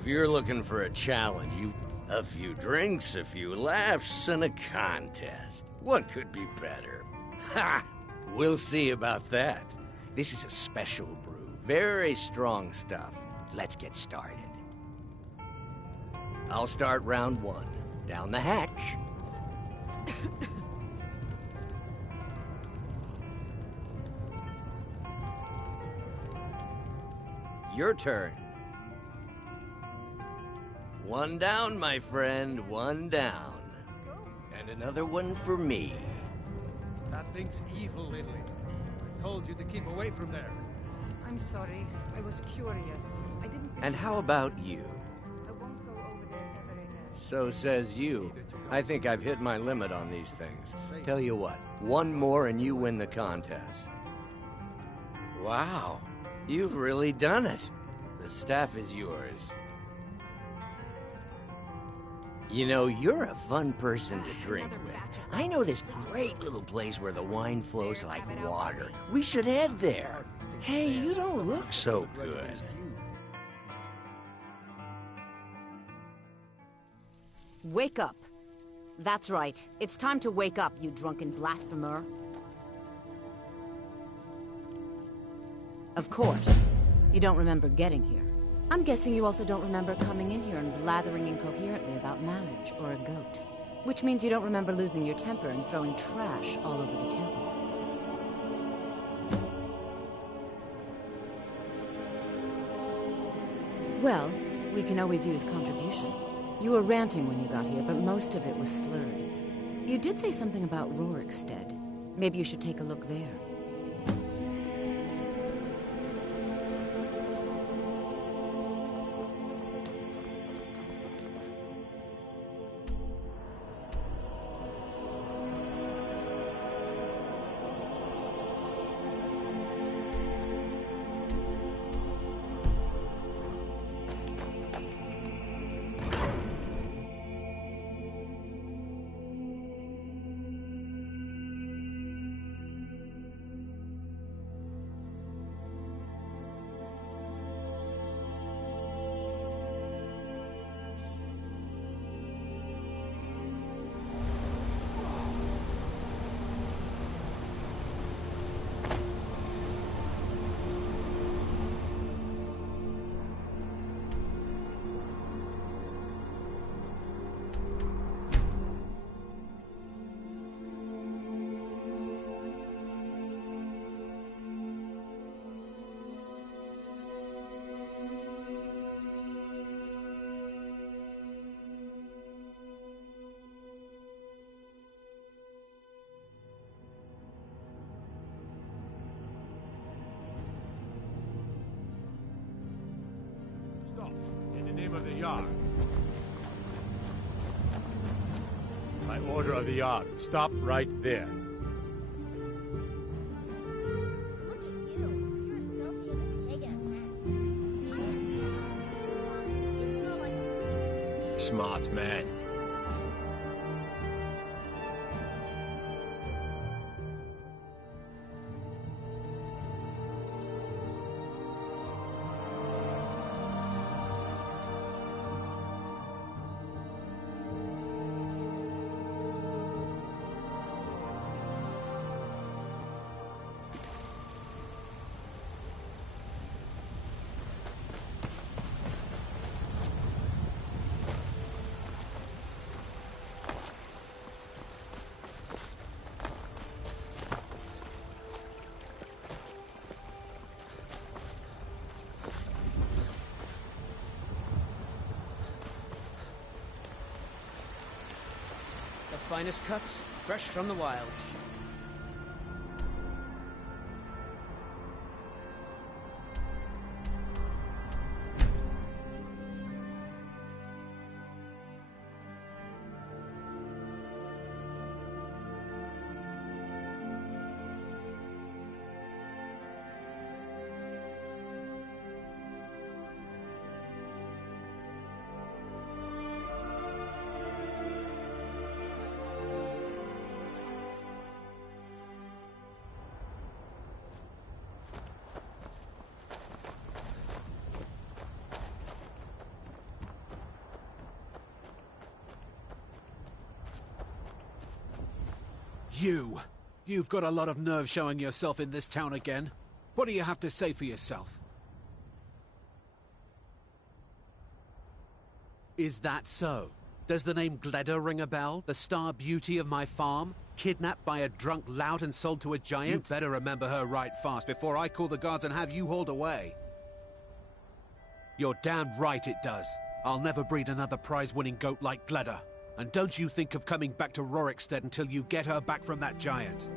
If you're looking for a challenge, a few drinks, a few laughs, and a contest. What could be better? Ha! We'll see about that. This is a special brew. Very strong stuff. Let's get started. I'll start round one. Down the hatch. Your turn. One down, my friend, one down. And another one for me. That thing's evil, Lily. I told you to keep away from there. I'm sorry. I was curious. I didn't... And how about you? I won't go over there ever again. So says you. I think I've hit my limit on these things. Tell you what, one more and you win the contest. Wow, you've really done it. The staff is yours. You know, you're a fun person to drink with. I know this great little place where the wine flows like water. We should head there. Hey, you don't look so good. Wake up. That's right. It's time to wake up, you drunken blasphemer. Of course. You don't remember getting here. I'm guessing you also don't remember coming in here and blathering incoherently about marriage or a goat. Which means you don't remember losing your temper and throwing trash all over the temple. Well, we can always use contributions. You were ranting when you got here, but most of it was slurred. You did say something about Rorikstead. Maybe you should take a look there. Stop. In the name of the Yard. By order of the Yard. Stop right there. Smart man. Finest cuts, fresh from the wilds. You've got a lot of nerve showing yourself in this town again. What do you have to say for yourself? Is that so? Does the name Gleda ring a bell? The star beauty of my farm? Kidnapped by a drunk lout and sold to a giant? You better remember her right fast before I call the guards and have you hauled away. You're damn right it does. I'll never breed another prize-winning goat like Gleda. And don't you think of coming back to Rorikstead until you get her back from that giant.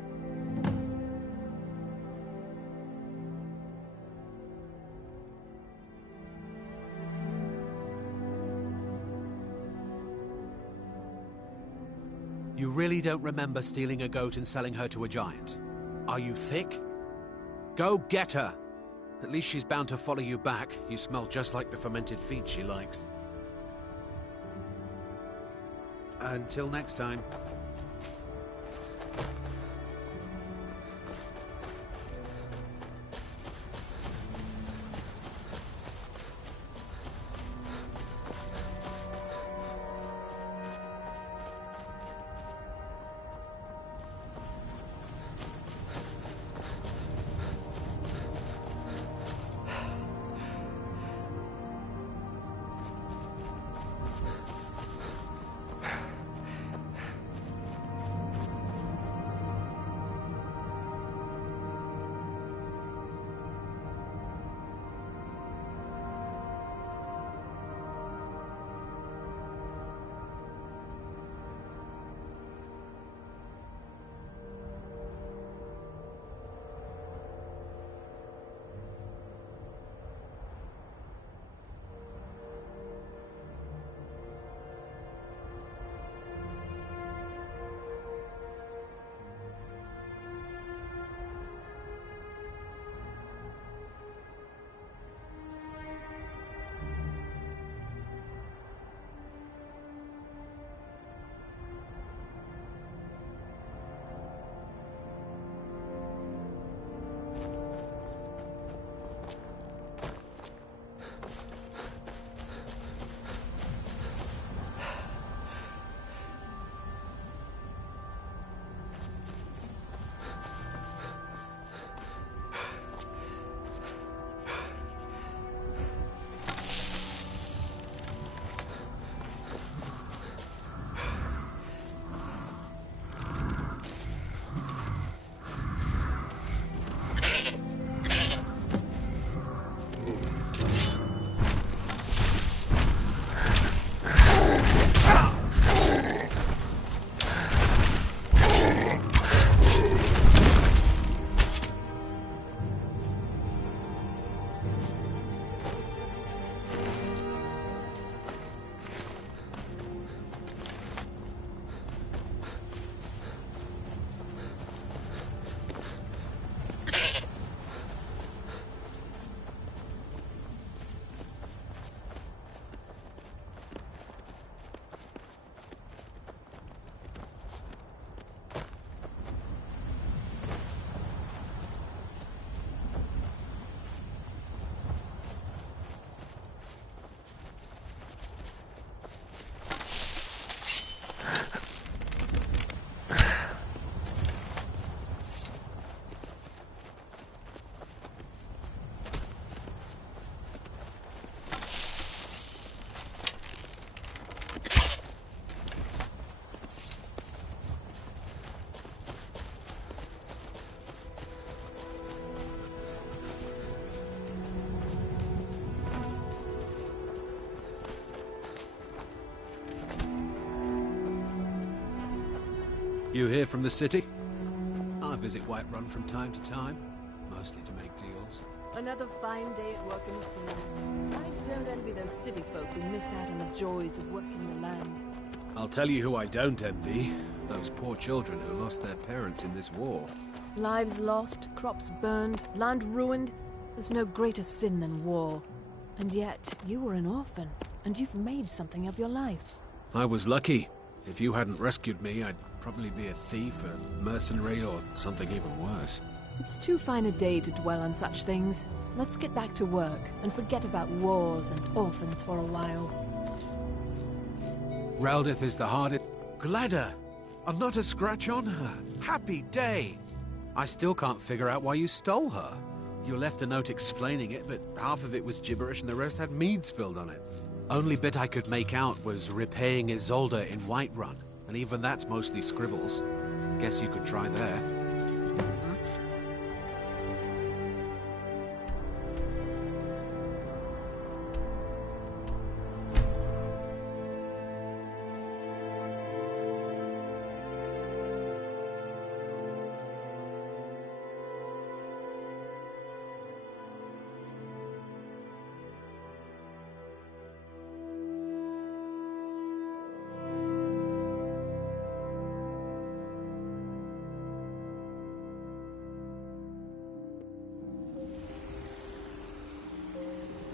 You really don't remember stealing a goat and selling her to a giant? Are you thick? Go get her! At least she's bound to follow you back. You smell just like the fermented feed she likes. Until next time. You here from the city? I visit Whiterun from time to time, mostly to make deals. Another fine day at work in the fields. I don't envy those city folk who miss out on the joys of working the land. I'll tell you who I don't envy. Those poor children who lost their parents in this war. Lives lost, crops burned, land ruined. There's no greater sin than war. And yet, you were an orphan, and you've made something of your life. I was lucky. If you hadn't rescued me, I'd probably be a thief, a mercenary, or something even worse. It's too fine a day to dwell on such things. Let's get back to work, and forget about wars and orphans for a while. Reldith is the hardest... Gleda! And not a scratch on her. Happy day! I still can't figure out why you stole her. You left a note explaining it, but half of it was gibberish and the rest had mead spilled on it. Only bit I could make out was repaying Isolde in Whiterun, and even that's mostly scribbles. Guess you could try there.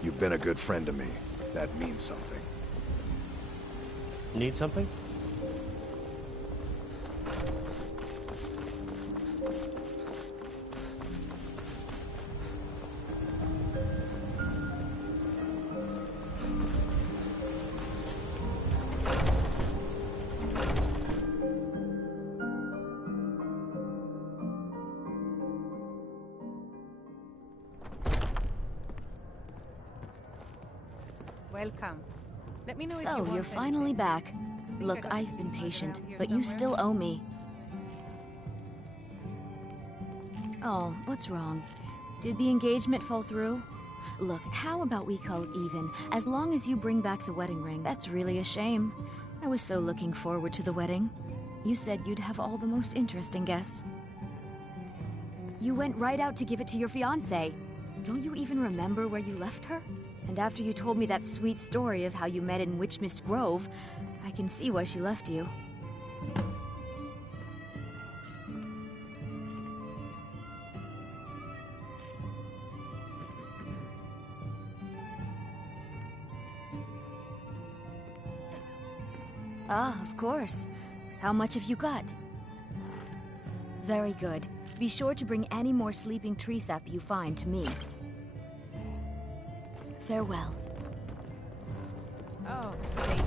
You've been a good friend to me. That means something. Need something? Welcome. Let me know if you So, want you're finally anything. back. I Look, got I've been something patient, around here but you somewhere. still owe me. Oh, what's wrong? Did the engagement fall through? Look, how about we call it even, as long as you bring back the wedding ring? That's really a shame. I was so looking forward to the wedding. You said you'd have all the most interesting guests. You went right out to give it to your fiancé. Don't you even remember where you left her? And after you told me that sweet story of how you met in Witchmist Grove, I can see why she left you. Ah, of course. How much have you got? Very good. Be sure to bring any more sleeping tree sap you find to me. Farewell. Oh, Satan.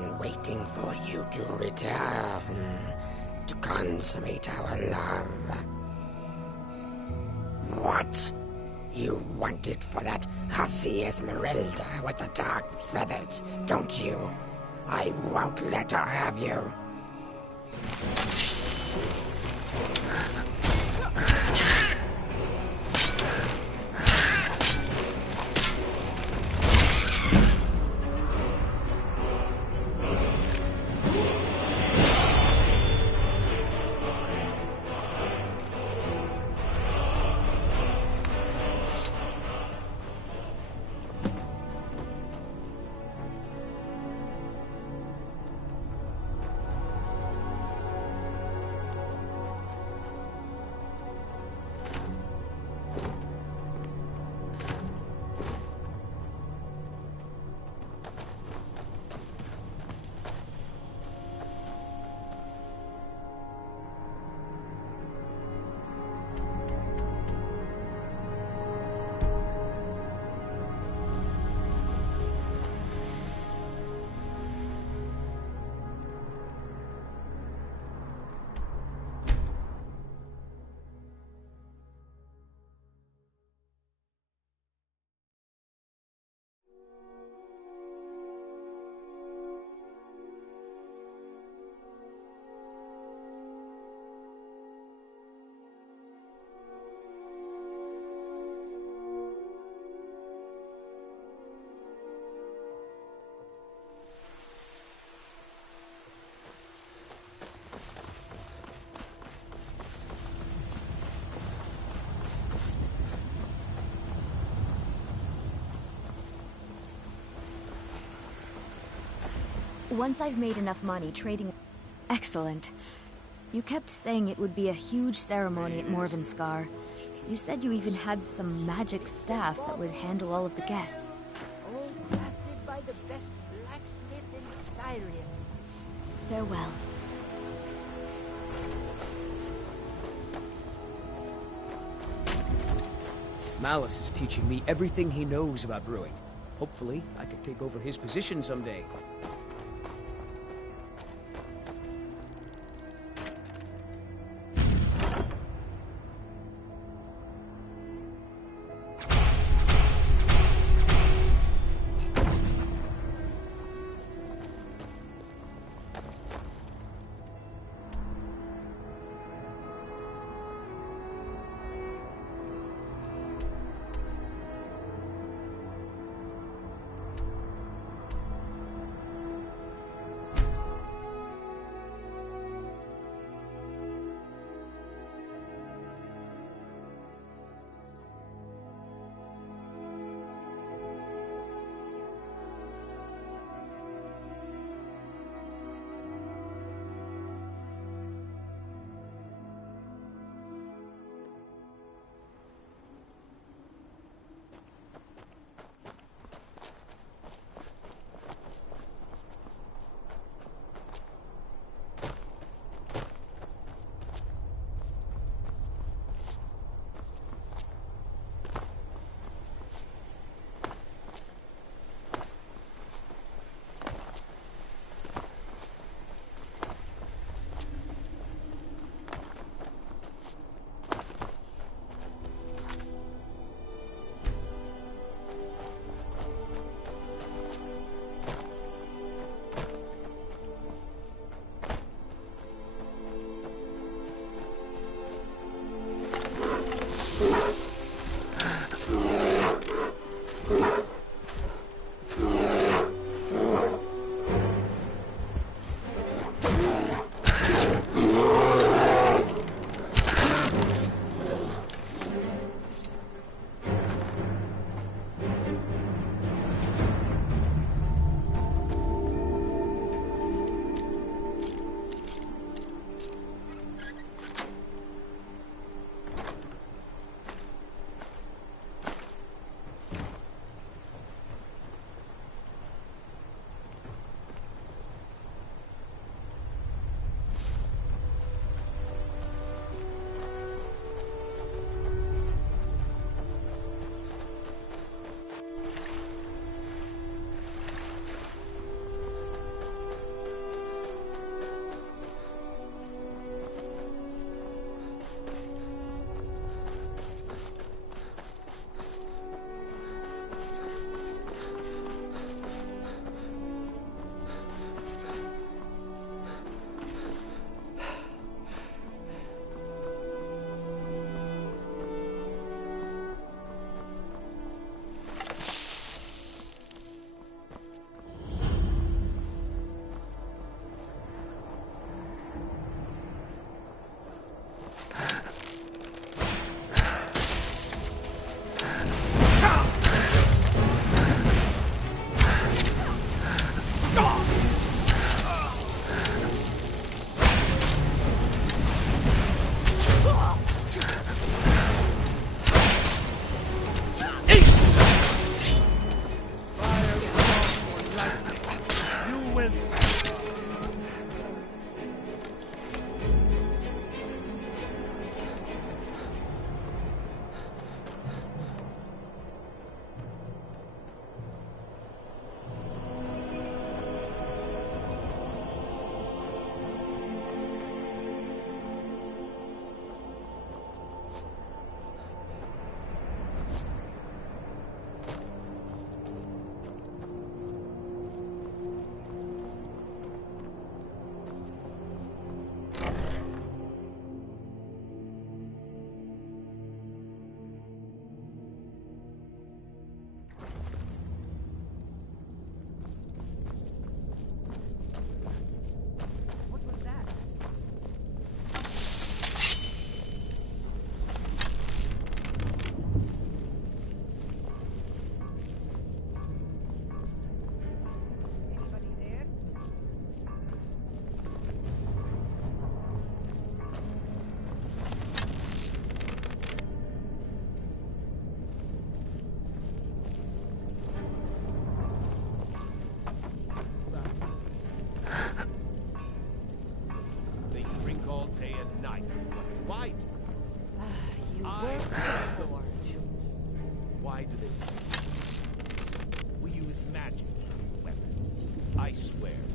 been waiting for you to return, to consummate our love. What? You want it for that hussy Esmeralda with the dark feathers, don't you? I won't let her have you. Once I've made enough money trading... Excellent. You kept saying it would be a huge ceremony at Morvenskar. You said you even had some magic staff that would handle all of the guests. All crafted by the best blacksmith in Styrian. Farewell. Malus is teaching me everything he knows about brewing. Hopefully, I could take over his position someday.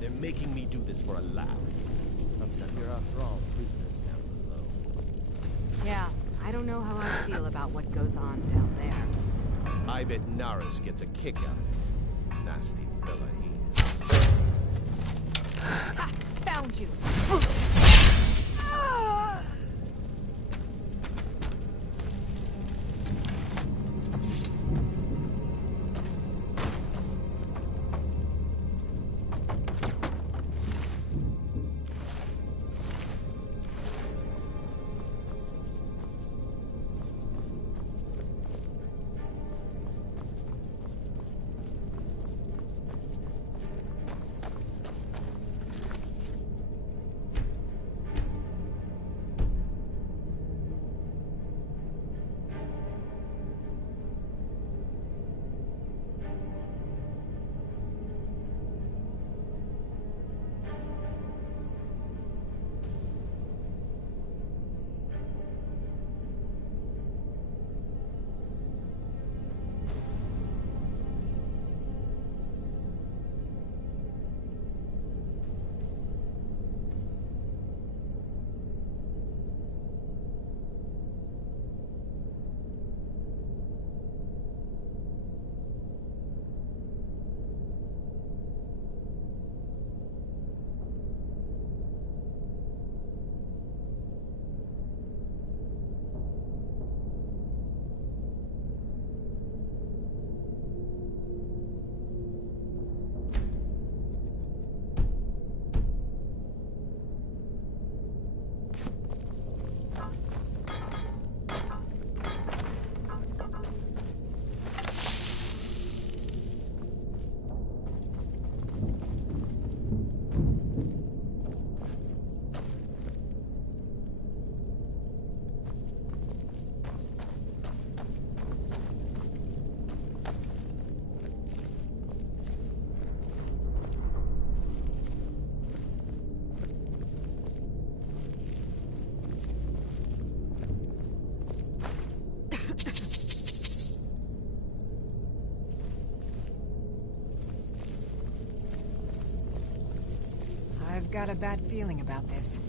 They're making me do this for a laugh. Except you're after all prisoners down below. Yeah, I don't know how I feel about what goes on down there. I bet Naris gets a kick out of it. Nasty fella he is. Ha! Found you! I've got a bad feeling about this.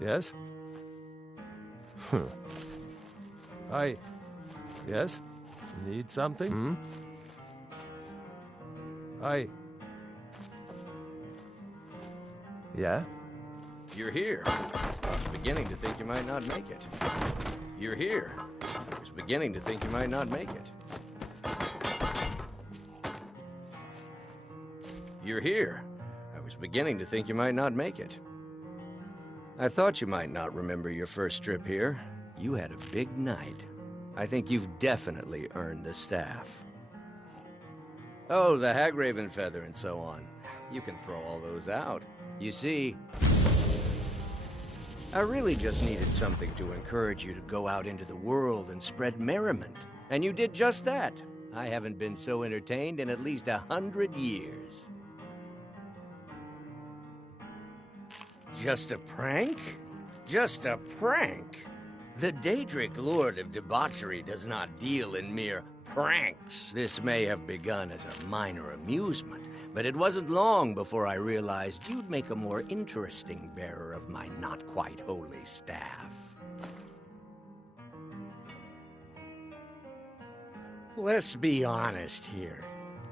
Yes? Yes? Need something? Yeah? You're here. I was beginning to think you might not make it. You're here. I was beginning to think you might not make it. You're here. I was beginning to think you might not make it. I thought you might not remember your first trip here. You had a big night. I think you've definitely earned the staff. Oh, the Hagraven feather and so on. You can throw all those out. You see, I really just needed something to encourage you to go out into the world and spread merriment. And you did just that. I haven't been so entertained in at least 100 years. Just a prank? Just a prank? The daedric Lord of Debauchery does not deal in mere pranks. This may have begun as a minor amusement, but it wasn't long before I realized you'd make a more interesting bearer of my not-quite-holy staff. Let's be honest here.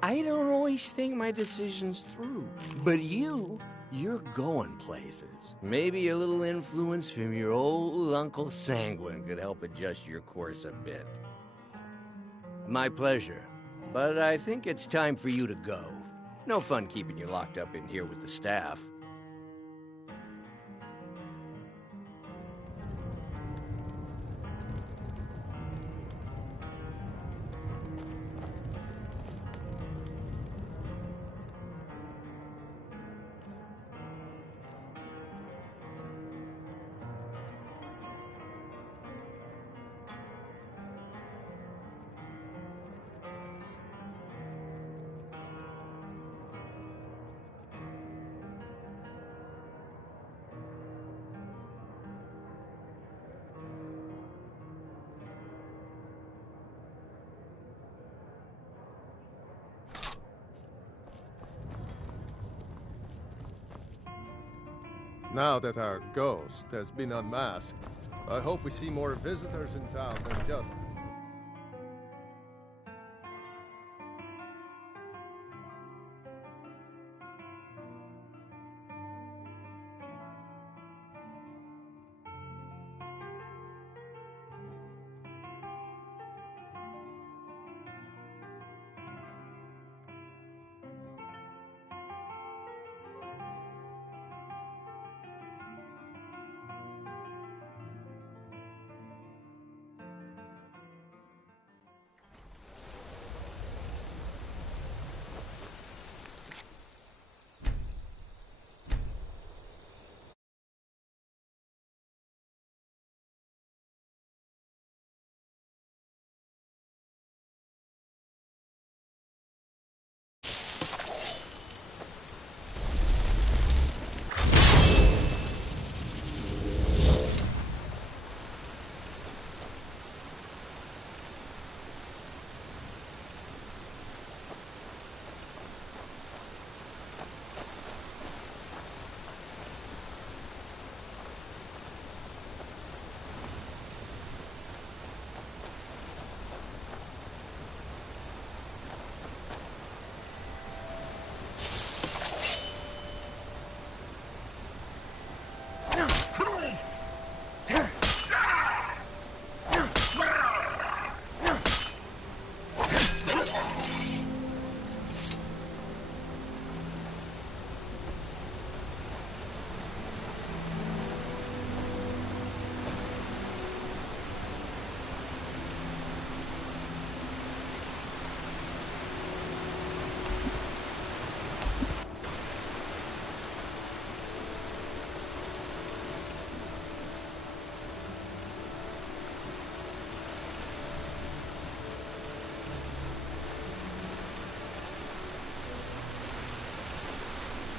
I don't always think my decisions through, but you're going places. Maybe a little influence from your old Uncle Sanguine could help adjust your course a bit. My pleasure, but I think it's time for you to go. No fun keeping you locked up in here with the staff. Now that our ghost has been unmasked, I hope we see more visitors in town than just...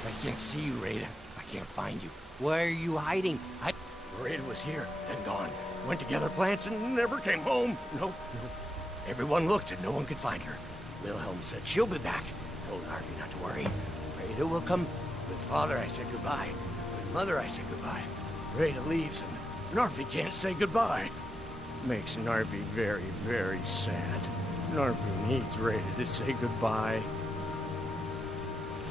I can't see you, Raid. I can't find you. Why are you hiding? Raid was here, then gone. Went to gather plants and never came home. Nope. Everyone looked and no one could find her. Wilhelm said she'll be back. Told Harvey not to worry. Rada will come. With Father, I said goodbye. With Mother, I said goodbye. Rada leaves and Narfi can't say goodbye. Makes Narfi very, very sad. Narfi needs Rada to say goodbye.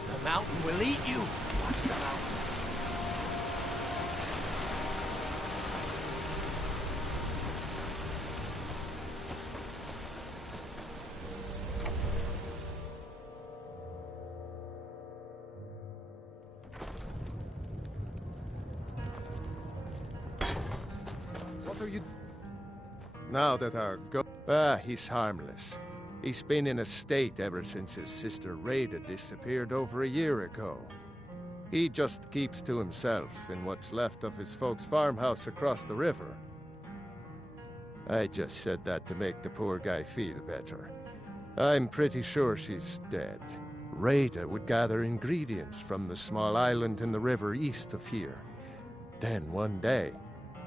The mountain will eat you. Watch the mountain. Now that our he's harmless. He's been in a state ever since his sister Rada disappeared over a year ago. He just keeps to himself in what's left of his folks' farmhouse across the river. I just said that to make the poor guy feel better. I'm pretty sure she's dead. Rada would gather ingredients from the small island in the river east of here. Then one day,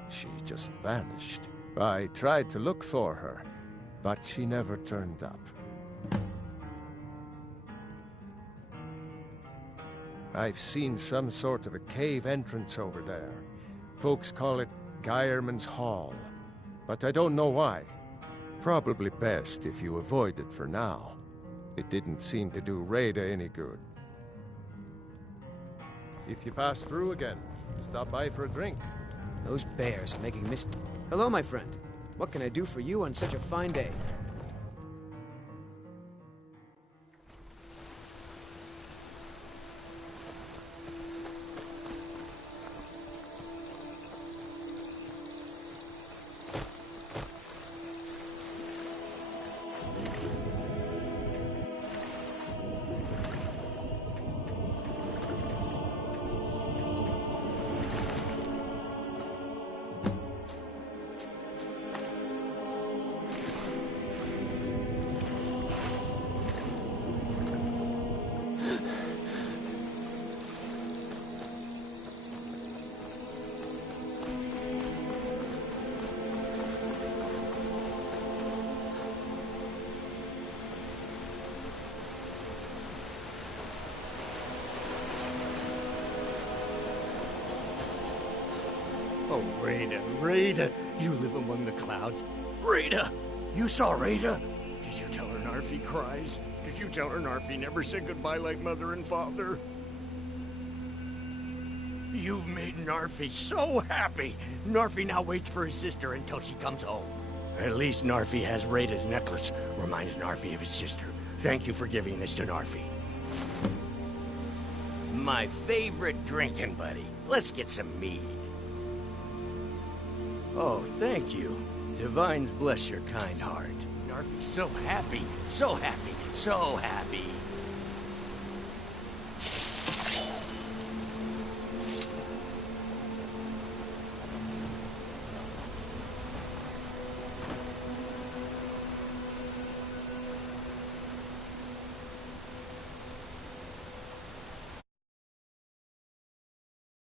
she just vanished. I tried to look for her, but she never turned up. I've seen some sort of a cave entrance over there. Folks call it Geierman's Hall, but I don't know why. Probably best if you avoid it for now. It didn't seem to do Rada any good. If you pass through again, stop by for a drink. Those bears are making Hello, my friend. What can I do for you on such a fine day? Oh, Rada, you live among the clouds. Rada, you saw Rada? Did you tell her Narfi cries? Did you tell her Narfi never said goodbye like mother and father? You've made Narfi so happy. Narfi now waits for his sister until she comes home. At least Narfi has Rada's necklace. Reminds Narfi of his sister. Thank you for giving this to Narfi. My favorite drinking buddy. Let's get some mead. Oh, thank you. Divines bless your kind heart. Narfi's so happy, so happy, so happy.